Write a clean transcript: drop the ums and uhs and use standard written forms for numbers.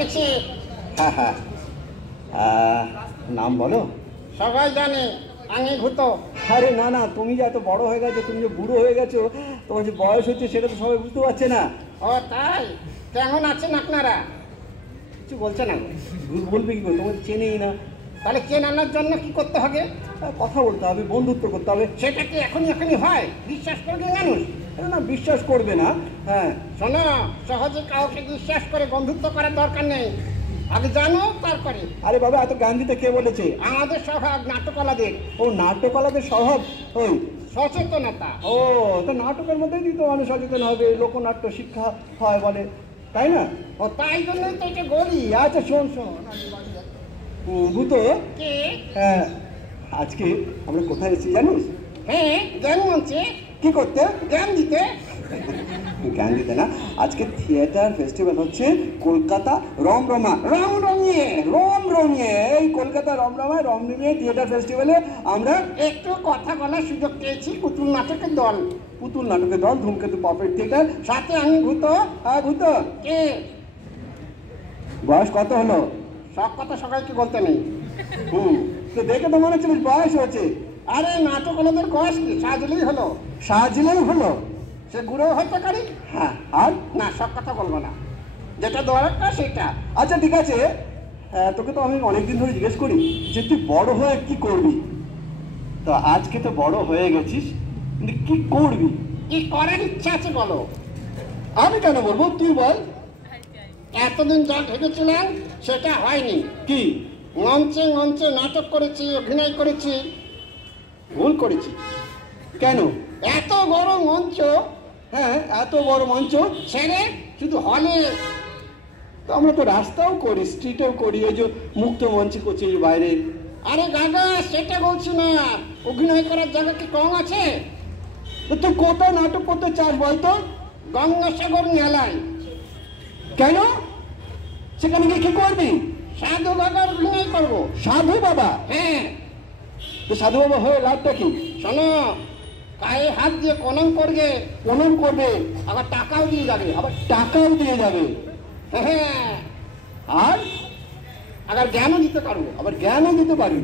গেছি। হ্যাঁ হ্যাঁ, নাম বলো। সবাই জানে আমি ভূত। আরে না না, তুমি যে এত বড় হয়ে গেছো, তুমি যে বুড়ো হয়ে গেছো, তোমার যে বয়স হচ্ছে সেটা তো সবাই বুঝতে পারছে না। ও তাই? কেমন আছেন আপনারা? কিছু বলছে না, বলবে কি করে, তোমার চেনেই না। তাহলে চেনানোর জন্য কি করতে হবে? কথা বলতে হবে, বন্ধুত্ব করতে হবে। সেটা কি এখনই হয়? বিশ্বাস করবে মানুষ? না বিশ্বাস করবে না। হ্যাঁ শোনো, সহজে কাউকে বিশ্বাস করে বন্ধুত্ব করার দরকার নেই, আগে জানো তারপরে। আরে বাবা, এত জ্ঞান দিতে কে বলেছে? আমাদের স্বভাব নাট্যকলাদের। ও নাট্যকলাদের স্বভাব? ওই সচেতনতা। ও, তো নাটকের মধ্যেই তো মানুষ সচেতন হবে, লোকনাট্য শিক্ষা হয় বলে, তাই না? ও তাই জন্যই তো এটা বলি। আচ্ছা শোন শোন, ভূত, কে? হ্যাঁ, আজকে আমরা কোথায় এসেছি জানিস? হ্যাঁ, জ্ঞান মঞ্চে। কি করতে? জ্ঞান দিতে। জ্ঞান দিতে না, আজকে থিয়েটার ফেস্টিভ্যাল হচ্ছে কলকাতা রমরমা। রঙিয়ে। রমরমিয়ে, এই কলকাতা রমরমায় রমরমিয়ে থিয়েটার ফেস্টিভ্যালে আমরা একটু কথা বলার সুযোগ পেয়েছি পুতুল নাটকের দল। পুতুল নাটকের দল, ধূমকেতু পাপেট থিয়েটার, সাথে আমি ভূত। হ্যাঁ ভূত। কে? বয়স কত হলো? সব কথা সবাইকে বলতে নেই। তো দেখে তো মনে হচ্ছে বেশ বয়স হয়েছে। আরে নাটক ওদের বয়স কি, সাজলেই হলো। সাজলেই হলো? সে বুড়ো হতে পারি। হ্যাঁ, আর না, সব কথা বলবো না, যেটা দরকার সেটা। আচ্ছা ঠিক আছে, তোকে তো আমি অনেকদিন ধরে জিজ্ঞেস করি যে তুই বড় হয়ে কি করবি। তো আজকে তো বড় হয়ে গেছিস, কিন্তু কি করবি? কি করার ইচ্ছা আছে বলো? আমি কেন বলবো, তুই বল। এতদিন যা ভেবেছিলাম সেটা হয়নি। কি? মঞ্চে মঞ্চে নাটক করেছি, অভিনয় করেছি, ভুল করেছি। কেন? এত বড় মঞ্চ হ্যাঁ, এত বড় মঞ্চ ছেড়ে শুধু হলে। তো আমরা তো রাস্তাও করি, স্ট্রিটেও করি, এই যে মুক্ত মঞ্চে করছি এই বাইরে। আরে গাগা, সেটা বলছি না, অভিনয় করার জায়গা কি কম আছে? তো তুই কোথায় নাটক করতে চাস বলতো? গঙ্গাসাগর মেলায়। কেন? সেখানে গিয়ে কি করবি? সাধু বাবার অভিনয় করবো। সাধু বাবা? হ্যাঁ। তো সাধু বাবা হয়ে লাভটা কি? শোনো, গায়ে হাত দিয়ে প্রণাম করবে। প্রণাম করবে, আবার টাকাও দিয়ে যাবে। আবার টাকাও দিয়ে যাবে, হ্যাঁ, আর আবার জ্ঞানও দিতে পারবো। আবার জ্ঞানও দিতে পারি।